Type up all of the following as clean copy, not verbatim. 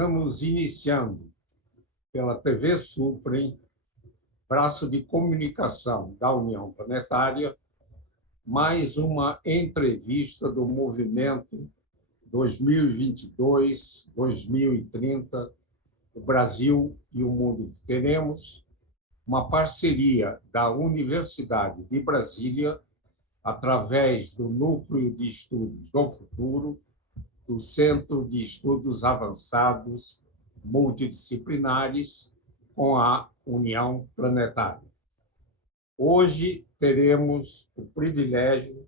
Estamos iniciando pela TV Suprem, braço de comunicação da União Planetária, mais uma entrevista do movimento 2022-2030, o Brasil e o mundo que queremos, uma parceria da Universidade de Brasília, através do Núcleo de Estudos do Futuro, do Centro de Estudos Avançados Multidisciplinares, com a União Planetária. Hoje teremos o privilégio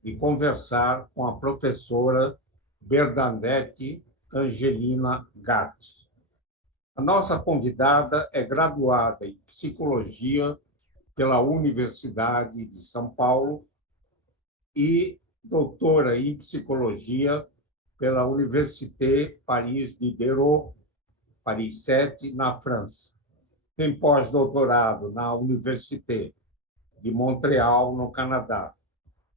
de conversar com a professora Bernadette Angelina Gatti. A nossa convidada é graduada em Psicologia pela Universidade de São Paulo e doutora em Psicologia pela Université Paris Diderot, Paris 7, na França. Tem pós-doutorado na Université de Montreal, no Canadá,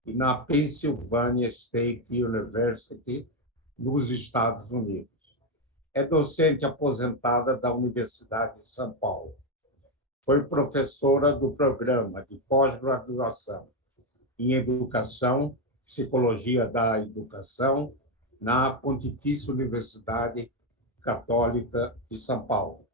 e na Pennsylvania State University, nos Estados Unidos. É docente aposentada da Universidade de São Paulo. Foi professora do programa de pós-graduação em Educação, Psicologia da Educação, na Pontifícia Universidade Católica de São Paulo.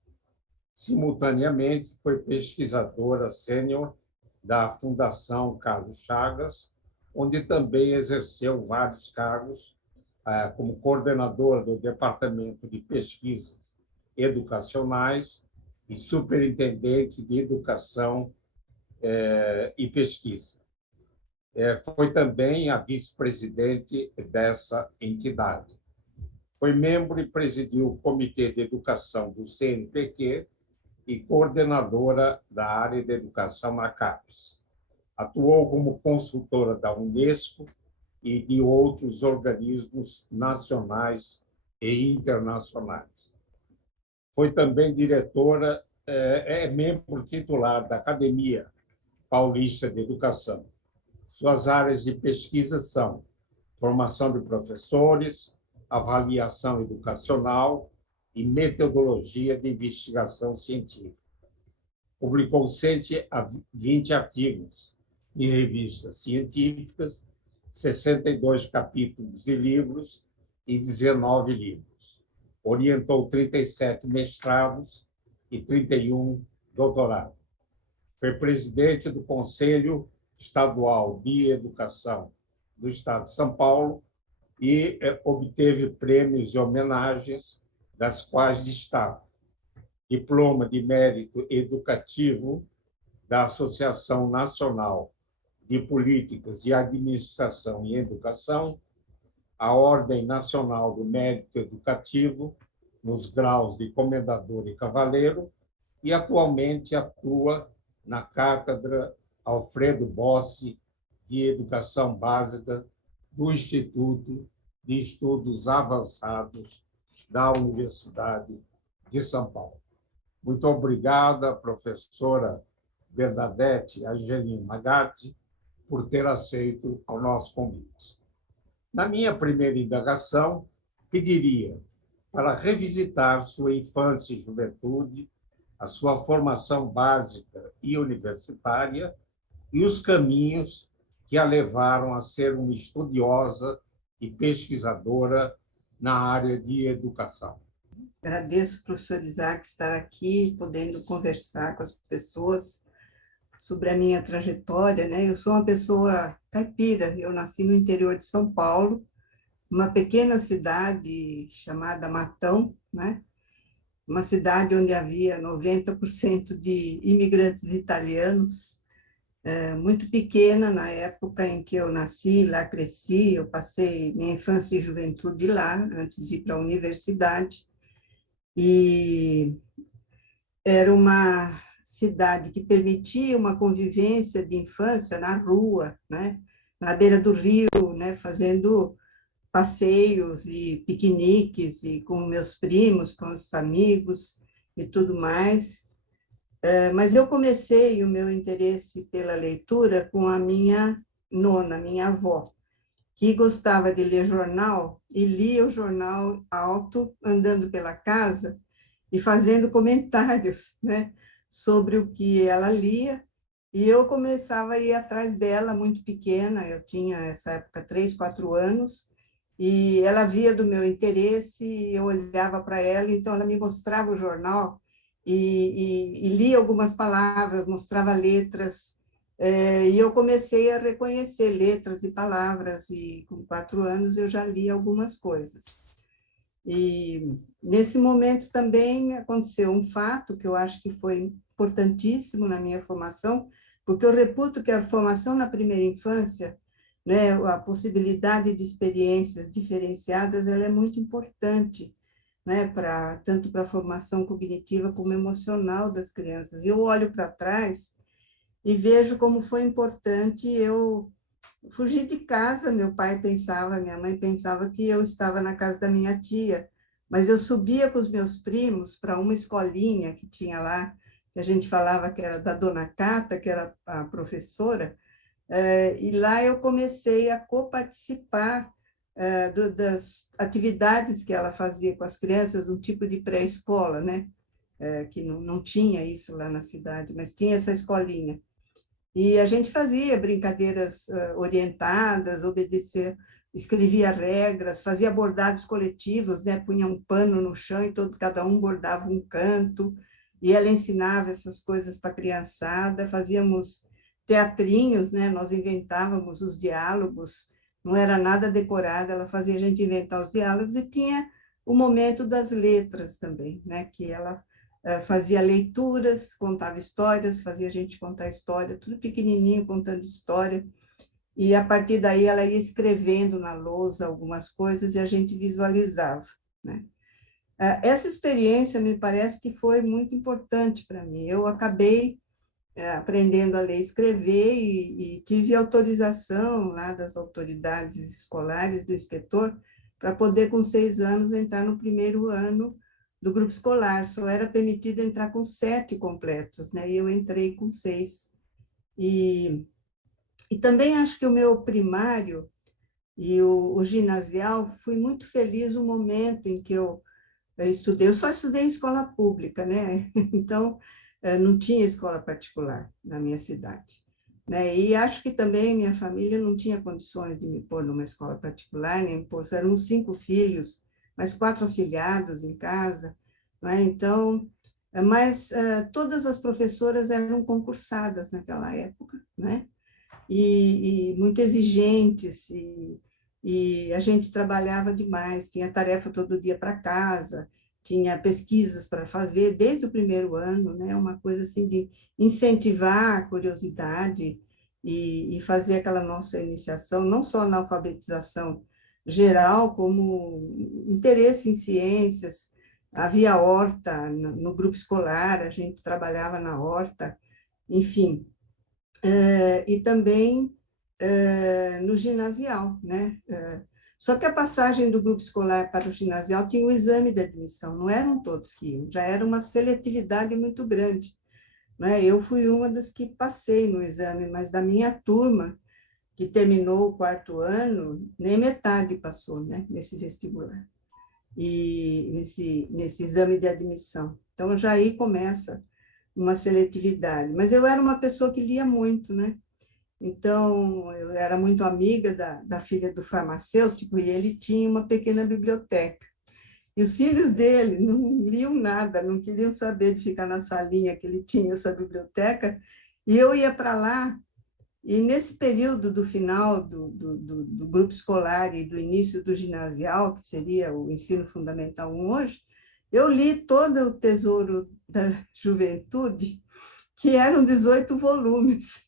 Simultaneamente, foi pesquisadora sênior da Fundação Carlos Chagas, onde também exerceu vários cargos, como coordenadora do Departamento de Pesquisas Educacionais e superintendente de Educação e Pesquisa. Foi também a vice-presidente dessa entidade. Foi membro e presidiu o Comitê de Educação do CNPq e coordenadora da área de educação na CAPES. Atuou como consultora da Unesco e de outros organismos nacionais e internacionais. Foi também diretora, membro titular da Academia Paulista de Educação. Suas áreas de pesquisa são formação de professores, avaliação educacional e metodologia de investigação científica. Publicou 120 artigos em revistas científicas, 62 capítulos de livros e 19 livros. Orientou 37 mestrados e 31 doutorados. Foi presidente do Conselho Estadual de Educação do Estado de São Paulo e obteve prêmios e homenagens, das quais destaco Diploma de Mérito Educativo da Associação Nacional de Políticas de Administração e Educação, a Ordem Nacional do Mérito Educativo, nos graus de Comendador e Cavaleiro, e atualmente atua na Cátedra Alfredo Bossi de Educação Básica do Instituto de Estudos Avançados da Universidade de São Paulo. Muito obrigada, professora Bernadette Angelina Gatti, por ter aceito o nosso convite. Na minha primeira indagação, pediria para revisitar sua infância e juventude, a sua formação básica e universitária e os caminhos que a levaram a ser uma estudiosa e pesquisadora na área de educação. Agradeço, professor Isaac, estar aqui, podendo conversar com as pessoas sobre a minha trajetória, né? Eu sou uma pessoa caipira, eu nasci no interior de São Paulo, uma pequena cidade chamada Matão, né? Uma cidade onde havia 90% de imigrantes italianos, muito pequena na época em que eu nasci, lá cresci, eu passei minha infância e juventude lá, antes de ir para a universidade, e era uma cidade que permitia uma convivência de infância na rua, né? Na beira do rio, né? Fazendo passeios e piqueniques e com meus primos, com os amigos e tudo mais. Mas eu comecei o meu interesse pela leitura com a minha nona, minha avó. que gostava de ler jornal e lia o jornal alto, andando pela casa e fazendo comentários, né, sobre o que ela lia. E eu começava a ir atrás dela, muito pequena, eu tinha, nessa época, 3, 4 anos, e ela via do meu interesse, e eu olhava para ela, então ela me mostrava o jornal e lia algumas palavras, mostrava letras, e eu comecei a reconhecer letras e palavras, e com 4 anos eu já li algumas coisas. E nesse momento também aconteceu um fato que eu acho que foi importantíssimo na minha formação, porque eu reputo que a formação na primeira infância, né, a possibilidade de experiências diferenciadas, ela é muito importante, né, tanto para a formação cognitiva como emocional das crianças. E eu olho para trás e vejo como foi importante eu fugir de casa. Meu pai pensava, minha mãe pensava que eu estava na casa da minha tia, mas eu subia com os meus primos para uma escolinha que tinha lá, que a gente falava que era da Dona Cata, que era a professora, e lá eu comecei a coparticipar das atividades que ela fazia com as crianças, um tipo de pré-escola, né? Que não tinha isso lá na cidade, mas tinha essa escolinha. E a gente fazia brincadeiras orientadas, obedecer, escrevia regras, fazia bordados coletivos, né? Punha um pano no chão e cada um bordava um canto, e ela ensinava essas coisas para a criançada, fazíamos teatrinhos, né? Nós inventávamos os diálogos, não era nada decorado, ela fazia a gente inventar os diálogos, e tinha o momento das letras também, né? Que ela fazia leituras, contava histórias, fazia a gente contar história, tudo pequenininho, contando história, e a partir daí ela ia escrevendo na lousa algumas coisas e a gente visualizava, né? Essa experiência me parece que foi muito importante para mim. Eu acabei aprendendo a ler e escrever e tive autorização lá das autoridades escolares, do inspetor, para poder, com 6 anos, entrar no primeiro ano do grupo escolar. Só era permitido entrar com 7 completos, né? E eu entrei com 6. E também acho que o meu primário e o ginasial, fui muito feliz no momento em que eu estudei. Eu só estudei em escola pública, né? Então, não tinha escola particular na minha cidade, né? E acho que também minha família não tinha condições de me pôr numa escola particular, nem pôr, eram 5 filhos, mais 4 afilhados em casa, né? Então, mas todas as professoras eram concursadas naquela época, né? E muito exigentes, e a gente trabalhava demais, tinha tarefa todo dia para casa, tinha pesquisas para fazer desde o primeiro ano, né? Uma coisa assim de incentivar a curiosidade e fazer aquela nossa iniciação, não só na alfabetização geral, como interesse em ciências. Havia horta no grupo escolar, a gente trabalhava na horta, enfim, e também no ginasial, né? Só que a passagem do grupo escolar para o ginasial tinha o exame de admissão, não eram todos que iam, já era uma seletividade muito grande, né? Eu fui uma das que passei no exame, mas da minha turma, que terminou o 4º ano, nem metade passou, né? Nesse vestibular, e nesse exame de admissão. Então, já aí começa uma seletividade. Mas eu era uma pessoa que lia muito, né? Então, eu era muito amiga da filha do farmacêutico e ele tinha uma pequena biblioteca. E os filhos dele não liam nada, não queriam saber de ficar na salinha que ele tinha essa biblioteca, e eu ia para lá, e nesse período do final do grupo escolar e do início do ginasial, que seria o ensino fundamental 1 hoje, eu li todo o Tesouro da Juventude, que eram 18 volumes.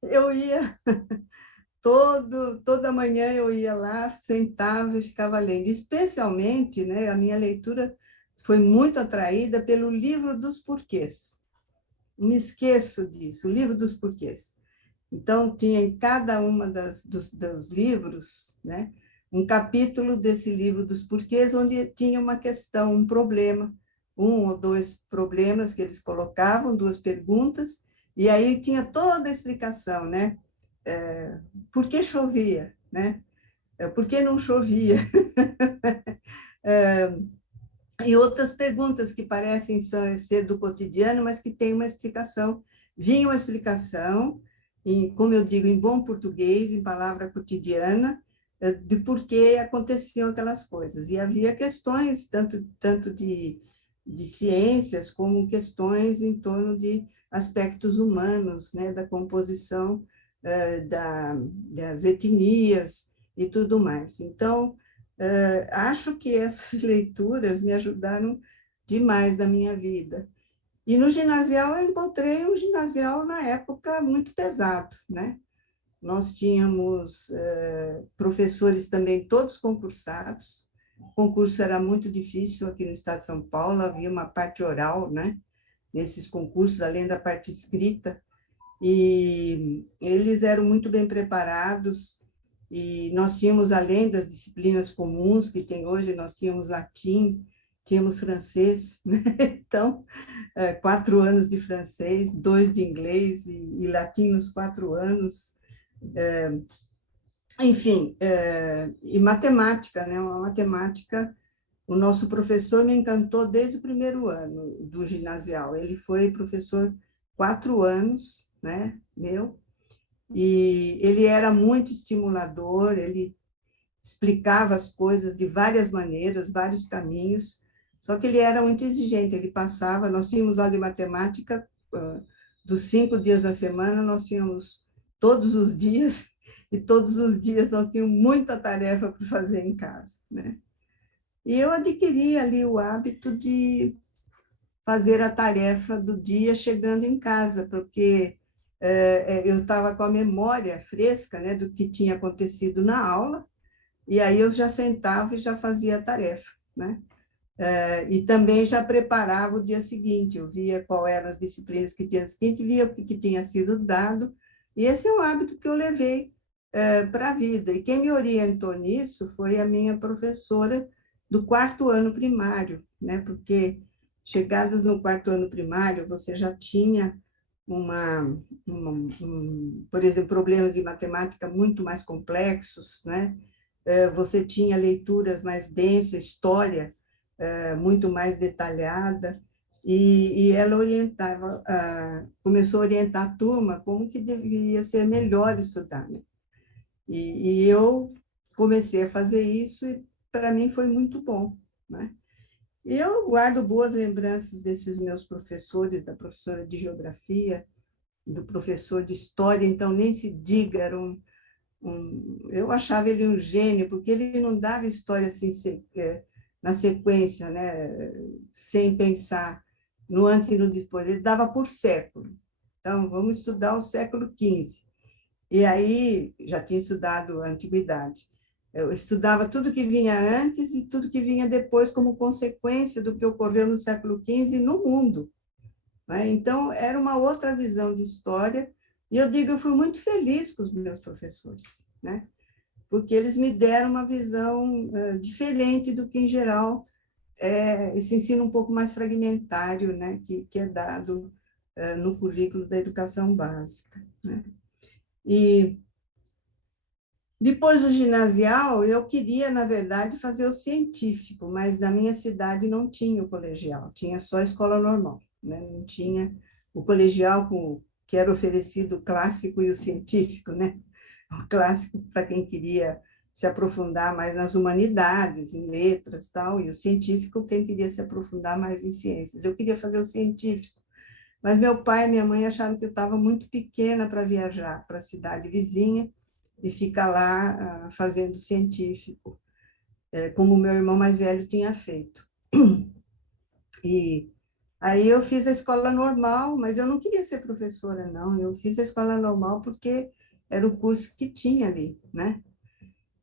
Eu ia toda manhã eu ia lá, sentava e ficava lendo. Especialmente, né, a minha leitura foi muito atraída pelo livro dos porquês. Não me esqueço disso, o livro dos porquês. Então, tinha em cada uma dos livros, né, um capítulo desse livro dos porquês, onde tinha uma questão, um problema, 1 ou 2 problemas que eles colocavam, 2 perguntas, e aí tinha toda a explicação, né? Por que chovia? né? Por que não chovia? E outras perguntas que parecem ser do cotidiano, mas que têm uma explicação. Vinha uma explicação, como eu digo, em bom português, em palavra cotidiana, de por que aconteciam aquelas coisas. E havia questões, tanto de ciências, como questões em torno de aspectos humanos, né, da composição das etnias e tudo mais. Então, acho que essas leituras me ajudaram demais na minha vida. E no ginasial, eu encontrei um ginasial, na época, muito pesado, né? Nós tínhamos professores também, todos concursados. O concurso era muito difícil aqui no estado de São Paulo, havia uma parte oral, né? Nesses concursos, além da parte escrita. E eles eram muito bem preparados, e nós tínhamos, além das disciplinas comuns que tem hoje, nós tínhamos latim, tínhamos francês, né? Então, 4 anos de francês, 2 de inglês e latim nos 4 anos. Enfim, e matemática, né? Uma matemática, o nosso professor me encantou desde o primeiro ano do ginasial. Ele foi professor 4 anos, né? Meu, e ele era muito estimulador, ele explicava as coisas de várias maneiras, vários caminhos, só que ele era muito exigente, ele passava, nós tínhamos aula de matemática, dos 5 dias da semana, nós tínhamos todos os dias, e todos os dias nós tínhamos muita tarefa para fazer em casa, né? E eu adquiri ali o hábito de fazer a tarefa do dia chegando em casa, porque eu estava com a memória fresca, né, do que tinha acontecido na aula, e aí eu já sentava e já fazia a tarefa, né? E também já preparava o dia seguinte, eu via qual eram as disciplinas que tinha seguinte, via o que tinha sido dado, e esse é um hábito que eu levei para a vida. E quem me orientou nisso foi a minha professora do 4º ano primário, né? Porque chegados no 4º ano primário, você já tinha por exemplo, problemas de matemática muito mais complexos, né? Você tinha leituras mais densas, história muito mais detalhada, e ela orientava, começou a orientar a turma como que deveria ser melhor estudar, né? E eu comecei a fazer isso e para mim foi muito bom, né? E eu guardo boas lembranças desses meus professores, da professora de geografia, do professor de história, então nem se diga, eu achava ele um gênio, porque ele não dava história assim, na sequência, né, sem pensar no antes e no depois, ele dava por século. Então, vamos estudar o século XV. E aí, já tinha estudado a antiguidade. Eu estudava tudo que vinha antes e tudo que vinha depois como consequência do que ocorreu no século XV no mundo, né? Então, era uma outra visão de história, e eu digo, eu fui muito feliz com os meus professores, né? Porque eles me deram uma visão diferente do que, em geral, esse ensino um pouco mais fragmentário, né? que é dado no currículo da educação básica, né? E depois do ginasial, eu queria, na verdade, fazer o científico, mas na minha cidade não tinha o colegial, tinha só a escola normal, né? Não tinha o colegial que era oferecido o clássico e o científico, né? O clássico para quem queria se aprofundar mais nas humanidades, em letras, tal, e o científico quem queria se aprofundar mais em ciências. Eu queria fazer o científico, mas meu pai e minha mãe acharam que eu estava muito pequena para viajar para a cidade vizinha e ficar lá fazendo científico, como o meu irmão mais velho tinha feito. E aí eu fiz a escola normal, mas eu não queria ser professora, não. Eu fiz a escola normal porque era o curso que tinha ali, né?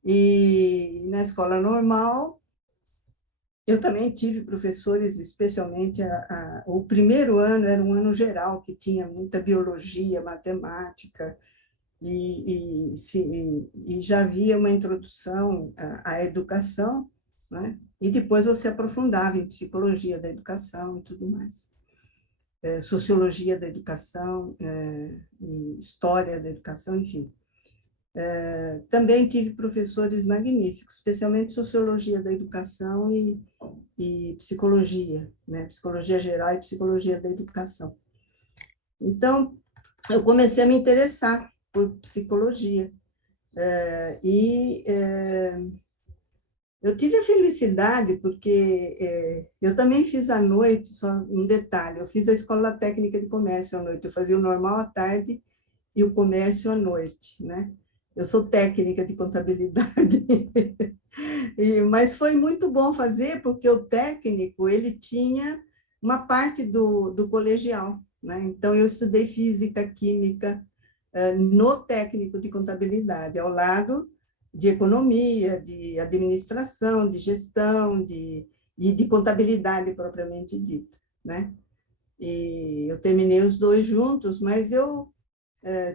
E na escola normal, eu também tive professores, especialmente o primeiro ano era um ano geral, que tinha muita biologia, matemática, e já havia uma introdução à educação, né? E depois você aprofundava em psicologia da educação e tudo mais. Sociologia da educação, e história da educação, enfim. Também tive professores magníficos, especialmente Sociologia da Educação e Psicologia, né? Psicologia Geral e Psicologia da Educação. Então, eu comecei a me interessar por psicologia. Eu tive a felicidade, porque eu também fiz à noite, só um detalhe, eu fiz a Escola Técnica de Comércio à noite, eu fazia o normal à tarde e o comércio à noite, né? Eu sou técnica de contabilidade, mas foi muito bom fazer, porque o técnico, ele tinha uma parte do colegial, né? Então, eu estudei física, química, no técnico de contabilidade, ao lado de economia, de administração, de gestão, e de contabilidade propriamente dita, né? E eu terminei os dois juntos, mas eu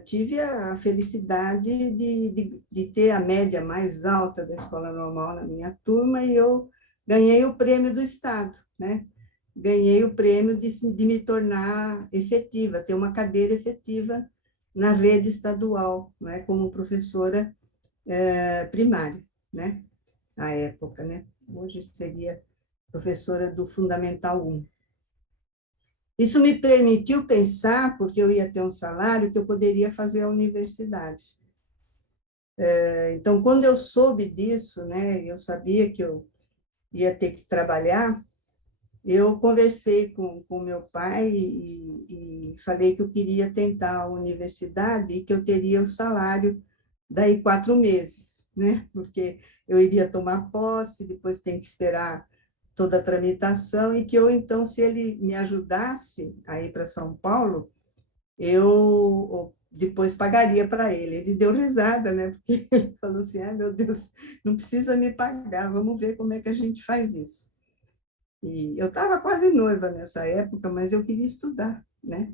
tive a felicidade de ter a média mais alta da escola normal na minha turma, e eu ganhei o prêmio do Estado, né? Ganhei o prêmio de me tornar efetiva, ter uma cadeira efetiva na rede estadual, né? Como professora primária, né? Na época, né? Hoje seria professora do Fundamental 1. Isso me permitiu pensar, porque eu ia ter um salário que eu poderia fazer a universidade. Então, quando eu soube disso, né, eu sabia que eu ia ter que trabalhar, eu conversei com meu pai e falei que eu queria tentar a universidade e que eu teria o salário daí 4 meses, né? Porque eu iria tomar posse, depois tem que esperar toda a tramitação, e que eu, então, se ele me ajudasse a ir para São Paulo, eu depois pagaria para ele. Ele deu risada, né? Porque ele falou assim, ah, meu Deus, não precisa me pagar, vamos ver como é que a gente faz isso. E eu estava quase noiva nessa época, mas eu queria estudar, né?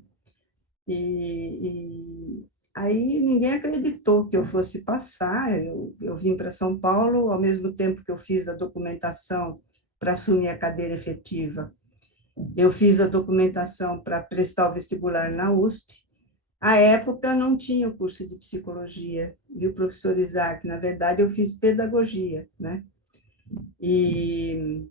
E aí ninguém acreditou que eu fosse passar. Eu vim para São Paulo, ao mesmo tempo que eu fiz a documentação para assumir a cadeira efetiva. Eu fiz a documentação para prestar o vestibular na USP. À época não tinha o curso de psicologia, viu, professor Isaac? Na verdade, eu fiz pedagogia, né? E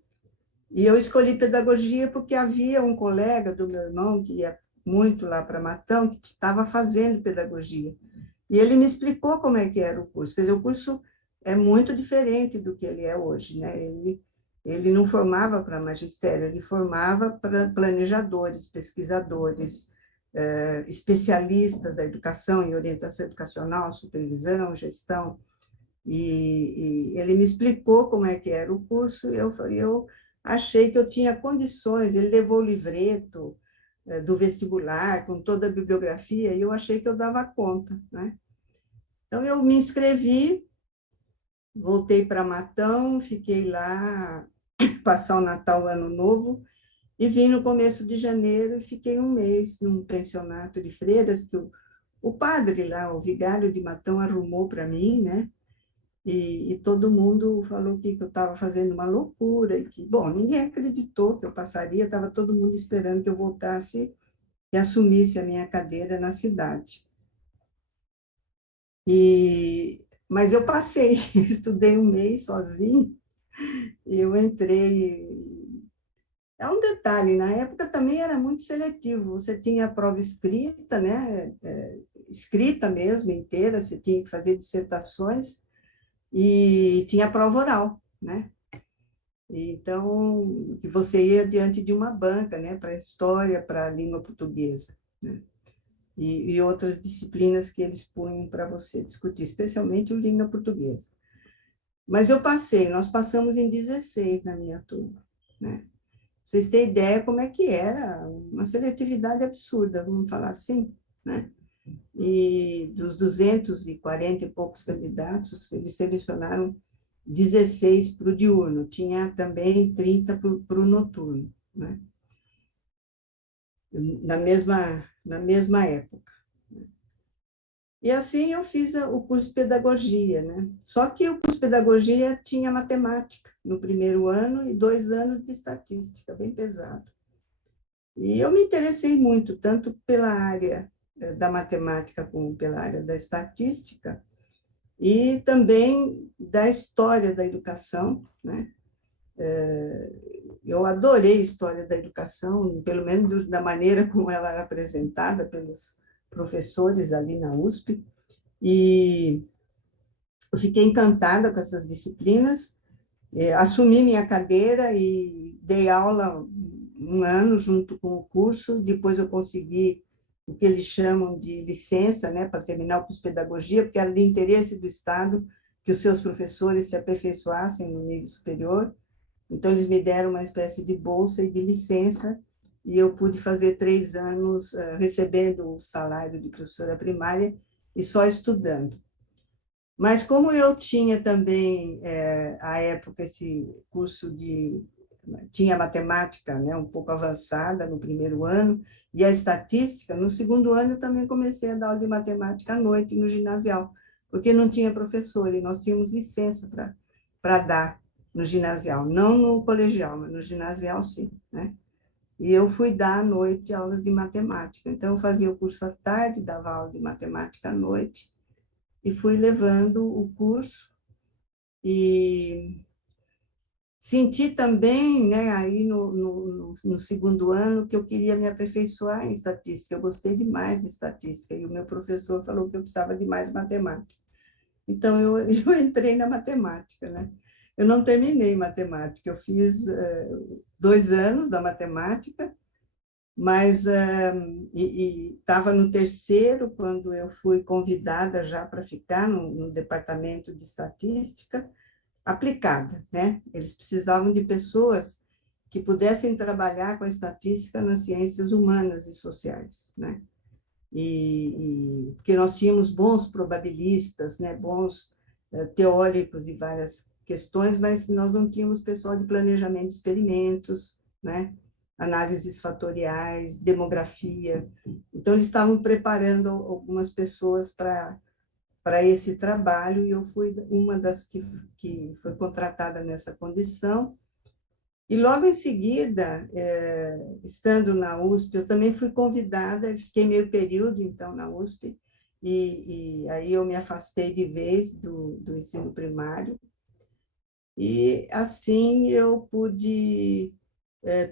eu escolhi pedagogia porque havia um colega do meu irmão, que ia muito lá para Matão, que estava fazendo pedagogia. E ele me explicou como é que era o curso. Quer dizer, o curso é muito diferente do que ele é hoje, né? Ele não formava para magistério, ele formava para planejadores, pesquisadores, especialistas da educação e orientação educacional, supervisão, gestão. E ele me explicou como é que era o curso, e eu achei que eu tinha condições. Ele levou o livreto do vestibular, com toda a bibliografia, e eu achei que eu dava conta, né? Então, eu me inscrevi, voltei para Matão, fiquei lá, passar o Natal, o Ano Novo, e vim no começo de janeiro e fiquei um mês num pensionato de freiras, que o padre lá, o vigário de Matão, arrumou para mim, né? E todo mundo falou que eu estava fazendo uma loucura, e que, bom, ninguém acreditou que eu passaria, estava todo mundo esperando que eu voltasse e assumisse a minha cadeira na cidade. Mas eu passei, estudei um mês sozinho, e eu entrei. É um detalhe, na época também era muito seletivo, você tinha a prova escrita, né? Escrita mesmo, inteira, você tinha que fazer dissertações, e tinha a prova oral, né? Então, que você ia diante de uma banca, né? Para história, para língua portuguesa, né? E outras disciplinas que eles punham para você discutir, especialmente o língua portuguesa. Mas eu passei, nós passamos em 16 na minha turma, né? Vocês têm ideia como é que era, uma seletividade absurda, vamos falar assim, né? E dos 240 e poucos candidatos, eles selecionaram 16 para o diurno, tinha também 30 para o noturno, né? Na mesma época. E assim eu fiz o curso de pedagogia, né? Só que o curso de pedagogia tinha matemática no primeiro ano e 2 anos de estatística, bem pesado. E eu me interessei muito, tanto pela área da matemática como pela área da estatística, e também da história da educação, né? Eu adorei a história da educação, pelo menos da maneira como ela era apresentada pelos professores ali na USP, e eu fiquei encantada com essas disciplinas, assumi minha cadeira e dei aula um ano junto com o curso, depois eu consegui o que eles chamam de licença, né, para terminar o curso de pedagogia, porque era de interesse do Estado que os seus professores se aperfeiçoassem no nível superior. Então, eles me deram uma espécie de bolsa e de licença, e eu pude fazer 3 anos recebendo o salário de professora primária e só estudando. Mas como eu tinha também, à época, esse curso de... Tinha matemática, né, um pouco avançada no primeiro ano, e a estatística, no segundo ano eu também comecei a dar aula de matemática à noite no ginasial, porque não tinha professor, e nós tínhamos licença para dar no ginasial, não no colegial, mas no ginasial sim, né? E eu fui dar à noite aulas de matemática. Então, eu fazia o curso à tarde, dava aula de matemática à noite, e fui levando o curso, e senti também, né, aí no segundo ano, que eu queria me aperfeiçoar em estatística. Eu gostei demais de estatística, e o meu professor falou que eu precisava de mais matemática. Então, eu entrei na matemática, né? Eu não terminei matemática, eu fiz 2 anos da matemática, mas estava no terceiro quando eu fui convidada já para ficar no departamento de estatística aplicada, né? Eles precisavam de pessoas que pudessem trabalhar com a estatística nas ciências humanas e sociais, né? Porque nós tínhamos bons probabilistas, né? Bons teóricos de várias questões, mas nós não tínhamos pessoal de planejamento de experimentos, né? Análises fatoriais, demografia. Então, eles estavam preparando algumas pessoas para esse trabalho, e eu fui uma das que foi contratada nessa condição. E logo em seguida, estando na USP, eu também fui convidada, fiquei meio período, então, na USP, e aí eu me afastei de vez do ensino primário, e assim eu pude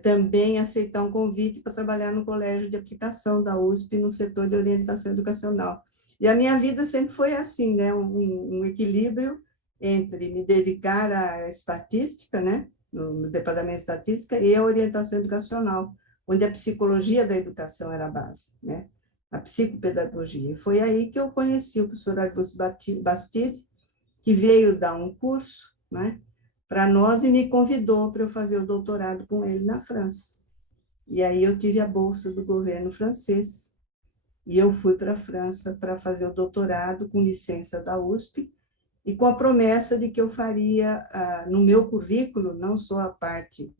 também aceitar um convite para trabalhar no colégio de aplicação da USP, no setor de orientação educacional. E a minha vida sempre foi assim, né? Um equilíbrio entre me dedicar à estatística, né? No departamento de estatística, e a orientação educacional, onde a psicologia da educação era a base, né? A psicopedagogia. E foi aí que eu conheci o professor Augusto Bastide, que veio dar um curso, né, para nós, e me convidou para eu fazer o doutorado com ele na França. E aí eu tive a bolsa do governo francês, e eu fui para a França para fazer o doutorado com licença da USP, e com a promessa de que eu faria, no meu currículo, não só a parte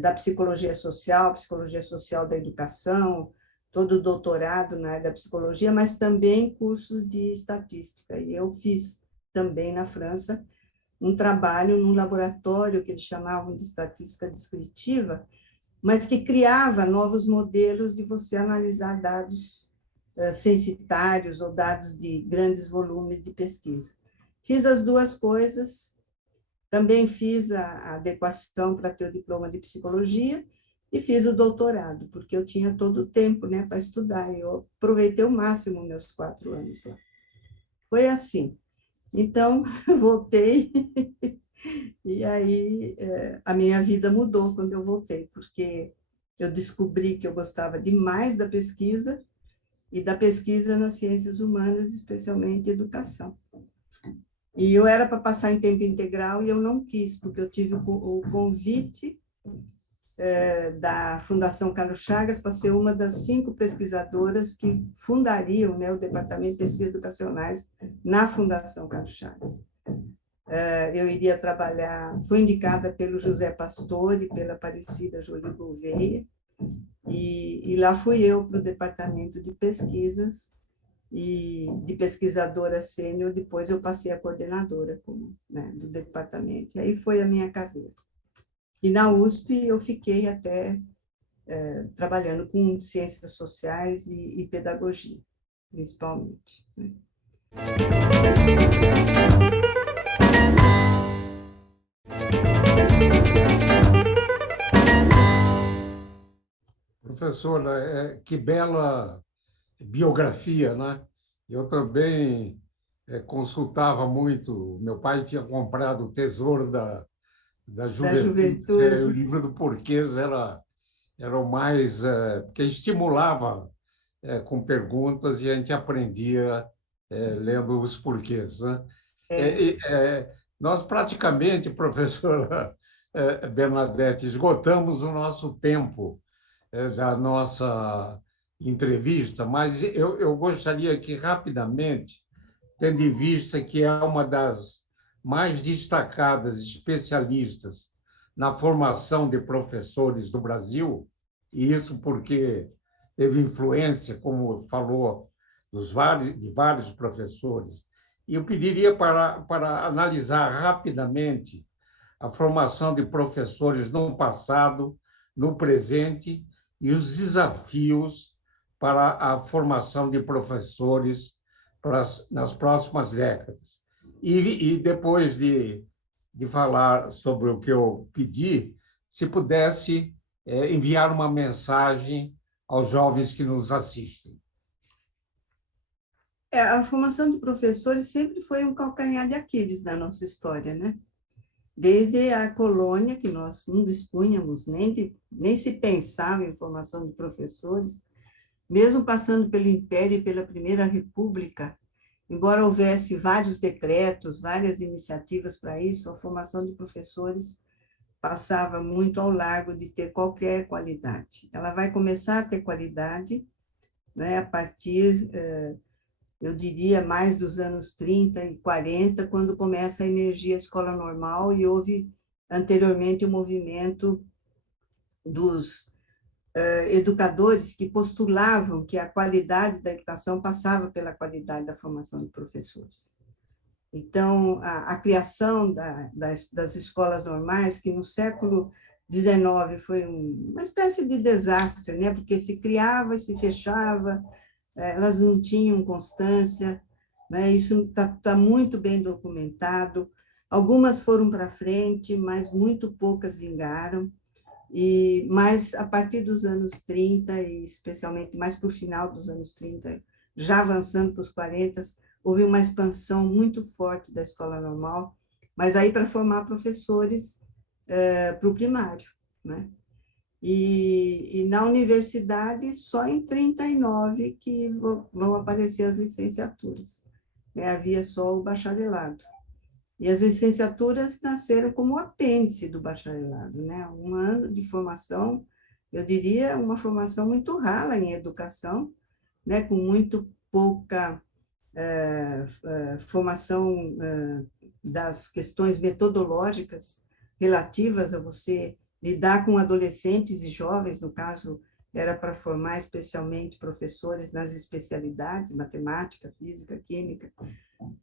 da psicologia social da educação, todo o doutorado na área da psicologia, mas também cursos de estatística. E eu fiz também na França um trabalho num laboratório que eles chamavam de estatística descritiva, mas que criava novos modelos de você analisar dados censitários ou dados de grandes volumes de pesquisa. Fiz as duas coisas, também fiz a adequação para ter o diploma de psicologia e fiz o doutorado, porque eu tinha todo o tempo, né, para estudar, e eu aproveitei o máximo meus 4 anos lá. Foi assim. Então, voltei, e aí a minha vida mudou quando eu voltei, porque eu descobri que eu gostava demais da pesquisa, e da pesquisa nas ciências humanas, especialmente educação. E eu era para passar em tempo integral e eu não quis, porque eu tive o convite da Fundação Carlos Chagas para ser uma das 5 pesquisadoras que fundariam, né, o Departamento de Pesquisas Educacionais na Fundação Carlos Chagas. Eu iria trabalhar, fui indicada pelo José Pastore, pela Aparecida Jolie Gouveia, e lá fui eu para o Departamento de Pesquisas, e de pesquisadora sênior, depois eu passei a coordenadora né, do departamento. E aí foi a minha carreira. E na USP eu fiquei até trabalhando com ciências sociais e pedagogia, principalmente, né? Professora, que bela biografia, né? Eu também consultava muito. Meu pai tinha comprado o Tesouro da Da Juventude, o juventude. livro do Porquês era o mais, porque estimulava com perguntas e a gente aprendia lendo os porquês, né? É, É, nós praticamente, professora Bernadette, esgotamos o nosso tempo da nossa entrevista, mas eu gostaria que rapidamente, tendo em vista que é uma das mais destacadas especialistas na formação de professores do Brasil, e isso porque teve influência, como falou, de vários professores, e eu pediria para analisar rapidamente a formação de professores no passado, no presente e os desafios para a formação de professores nas próximas décadas. E depois de falar sobre o que eu pedi, se pudesse enviar uma mensagem aos jovens que nos assistem. a formação de professores sempre foi um calcanhar de Aquiles na nossa história, né? Desde a colônia, que nós não dispunhamos nem se pensava em formação de professores, mesmo passando pelo Império e pela Primeira República, embora houvesse vários decretos, várias iniciativas para isso, a formação de professores passava muito ao largo de ter qualquer qualidade. Ela vai começar a ter qualidade, né, a partir, eu diria, mais dos anos 30 e 40, quando começa a emergir a escola normal e houve anteriormente o movimento dos educadores que postulavam que a qualidade da educação passava pela qualidade da formação de professores. Então, a criação das escolas normais, que no século XIX foi uma espécie de desastre, né? Porque se criava e se fechava, elas não tinham constância, né? Isso está muito bem documentado. Algumas foram para frente, mas muito poucas vingaram. Mas a partir dos anos 30, e especialmente mais para o final dos anos 30, já avançando para os 40, houve uma expansão muito forte da escola normal, mas aí para formar professores para o primário, né? E na universidade, só em 39 que vão aparecer as licenciaturas, né? Havia só o bacharelado. E as licenciaturas nasceram como apêndice do bacharelado, né? Um ano de formação, eu diria, uma formação muito rala em educação, né? Com muito pouca formação das questões metodológicas relativas a você lidar com adolescentes e jovens, no caso, era para formar especialmente professores nas especialidades, matemática, física, química,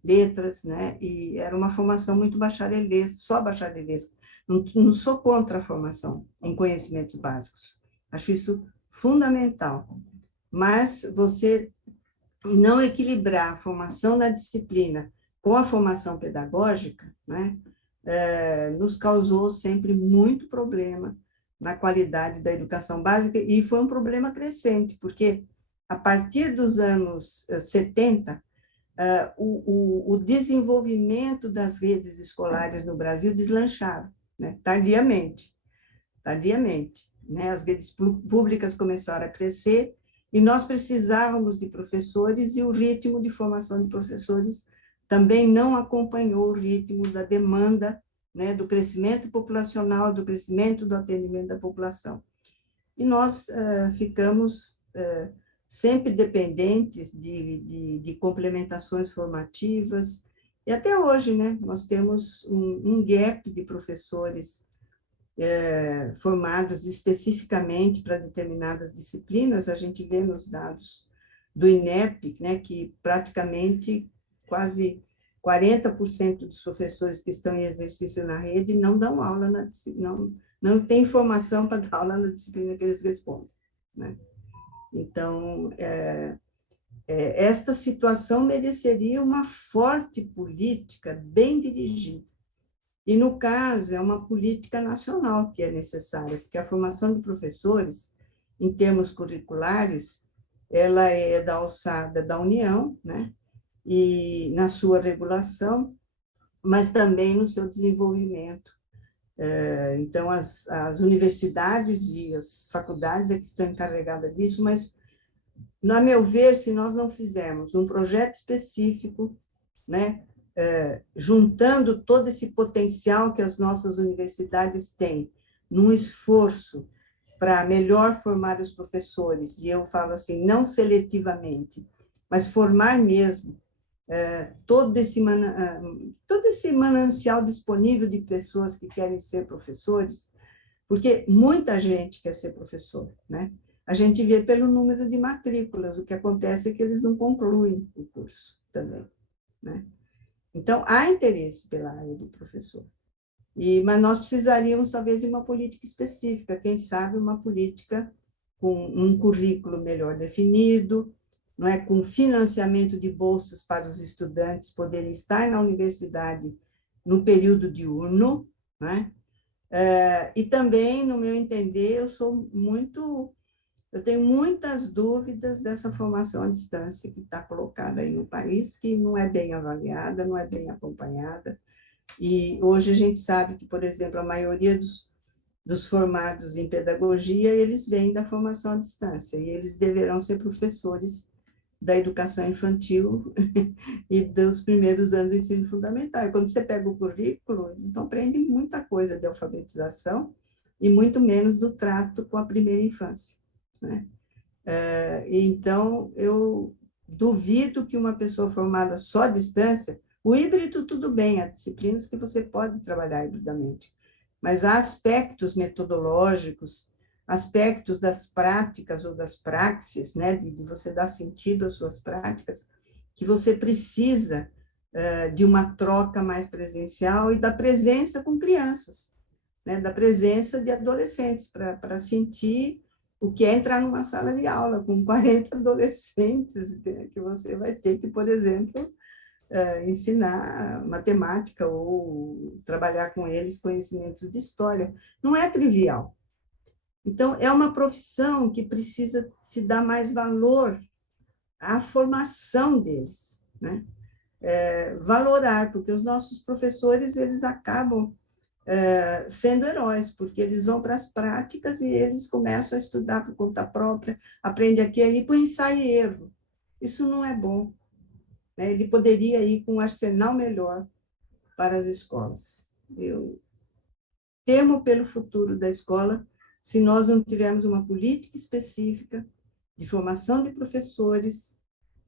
letras, né? E era uma formação muito bacharelesca, só bacharelesca. Não sou contra a formação em conhecimentos básicos. Acho isso fundamental. Mas você não equilibrar a formação na disciplina com a formação pedagógica, né? Nos causou sempre muito problema na qualidade da educação básica, e foi um problema crescente, porque a partir dos anos 70, o desenvolvimento das redes escolares no Brasil deslancharam, né? Tardiamente, né? As redes públicas começaram a crescer e nós precisávamos de professores, e o ritmo de formação de professores também não acompanhou o ritmo da demanda, né, do crescimento populacional, do crescimento do atendimento da população. E nós ficamos sempre dependentes de complementações formativas, e até hoje, né, nós temos um gap de professores formados especificamente para determinadas disciplinas. A gente vê nos dados do INEP, né, que praticamente quase 40% dos professores que estão em exercício na rede não dão aula na disciplina, não tem formação para dar aula na disciplina que eles respondem, né? Então, esta situação mereceria uma forte política bem dirigida. E, no caso, é uma política nacional que é necessária, porque a formação de professores, em termos curriculares, ela é da alçada da União, né? E na sua regulação, mas também no seu desenvolvimento. Então, as universidades e as faculdades é que estão encarregadas disso, mas, a meu ver, se nós não fizermos um projeto específico, né, juntando todo esse potencial que as nossas universidades têm, num esforço para melhor formar os professores, e eu falo assim, não seletivamente, mas formar mesmo todo esse manancial disponível de pessoas que querem ser professores, porque muita gente quer ser professor, né? A gente vê pelo número de matrículas, o que acontece é que eles não concluem o curso também, né? Então, há interesse pela área do professor. Mas nós precisaríamos, talvez, de uma política específica, quem sabe uma política com um currículo melhor definido, não é, com financiamento de bolsas para os estudantes poderem estar na universidade no período diurno, né? E também, no meu entender, eu tenho muitas dúvidas dessa formação à distância que está colocada aí no país, que não é bem avaliada, não é bem acompanhada. E hoje a gente sabe que, por exemplo, a maioria dos formados em pedagogia, eles vêm da formação à distância, e eles deverão ser professores da educação infantil e dos primeiros anos do ensino fundamental. E quando você pega o currículo, eles não aprendem muita coisa de alfabetização e muito menos do trato com a primeira infância, né? Então, eu duvido que uma pessoa formada só à distância, o híbrido tudo bem, há disciplinas que você pode trabalhar hibridamente, mas há aspectos metodológicos, aspectos das práticas ou das praxes, né, de você dar sentido às suas práticas, que você precisa de uma troca mais presencial e da presença com crianças, né, da presença de adolescentes, para sentir o que é entrar numa sala de aula com 40 adolescentes, que você vai ter que, por exemplo, ensinar matemática ou trabalhar com eles conhecimentos de história. Não é trivial. Então, é uma profissão que precisa se dar mais valor à formação deles, né? Valorar, porque os nossos professores, eles acabam sendo heróis, porque eles vão para as práticas e eles começam a estudar por conta própria, aprende aqui e ali, por ensaio e erro. Isso não é bom, né? Ele poderia ir com um arsenal melhor para as escolas. Eu temo pelo futuro da escola se nós não tivermos uma política específica de formação de professores,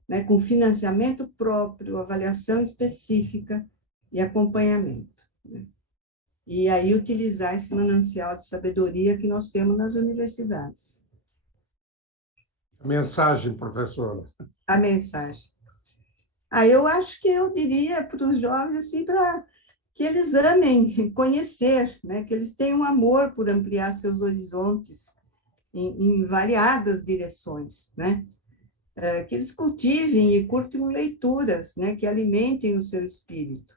né, com financiamento próprio, avaliação específica e acompanhamento, né? E aí utilizar esse manancial de sabedoria que nós temos nas universidades. Mensagem, professora. A mensagem. Eu acho que eu diria para os jovens assim, para que eles amem conhecer, né? Que eles tenham amor por ampliar seus horizontes em variadas direções, né? Que eles cultivem e curtam leituras, né? Que alimentem o seu espírito,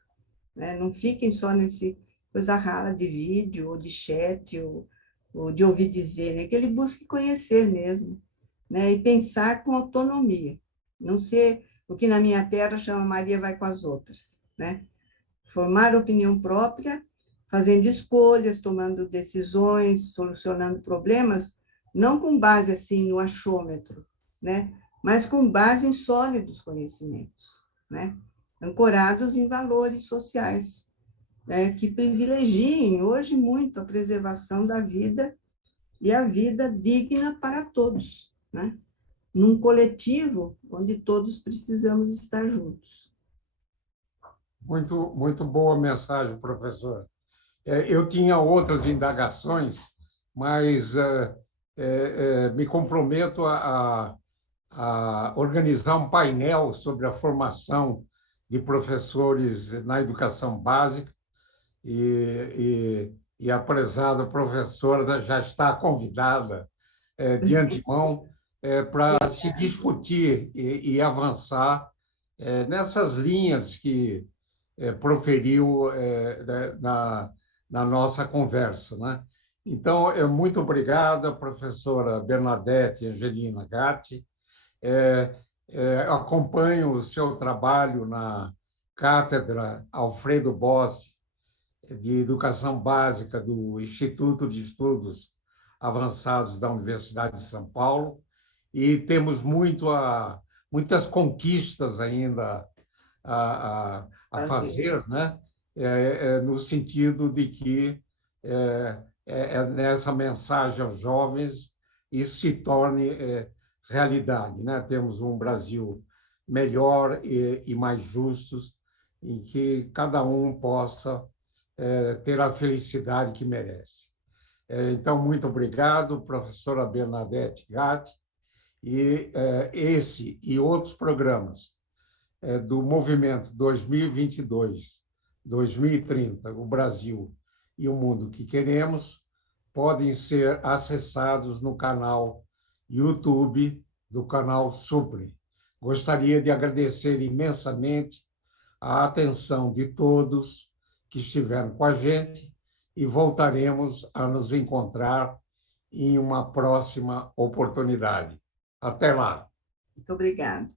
né? Não fiquem só nesse coisa rara de vídeo ou de chat ou de ouvir dizer, né? Que ele busque conhecer mesmo, né? E pensar com autonomia, não ser o que na minha terra chama Maria vai com as outras, né? Formar opinião própria, fazendo escolhas, tomando decisões, solucionando problemas, não com base assim no achômetro, né? Mas com base em sólidos conhecimentos, né? Ancorados em valores sociais, né? Que privilegiem hoje muito a preservação da vida e a vida digna para todos, né? Num coletivo onde todos precisamos estar juntos. Muito, muito boa mensagem, professor. Eu tinha outras indagações, mas me comprometo a organizar um painel sobre a formação de professores na educação básica e a prezada professora já está convidada de antemão para se discutir e avançar nessas linhas que proferiu na nossa conversa, né? Então, muito obrigada, professora Bernadette Angelina Gatti. Acompanho o seu trabalho na Cátedra Alfredo Bossi de Educação Básica do Instituto de Estudos Avançados da Universidade de São Paulo e temos muitas conquistas ainda a fazer, né? No sentido de que nessa mensagem aos jovens isso se torne realidade, né? Temos um Brasil melhor e mais justo, em que cada um possa ter a felicidade que merece. Então, muito obrigado, professora Bernadette Gatti, e esse e outros programas do movimento 2022-2030, o Brasil e o mundo que queremos, podem ser acessados no canal YouTube do canal Supre. Gostaria de agradecer imensamente a atenção de todos que estiveram com a gente e voltaremos a nos encontrar em uma próxima oportunidade. Até lá. Muito obrigada.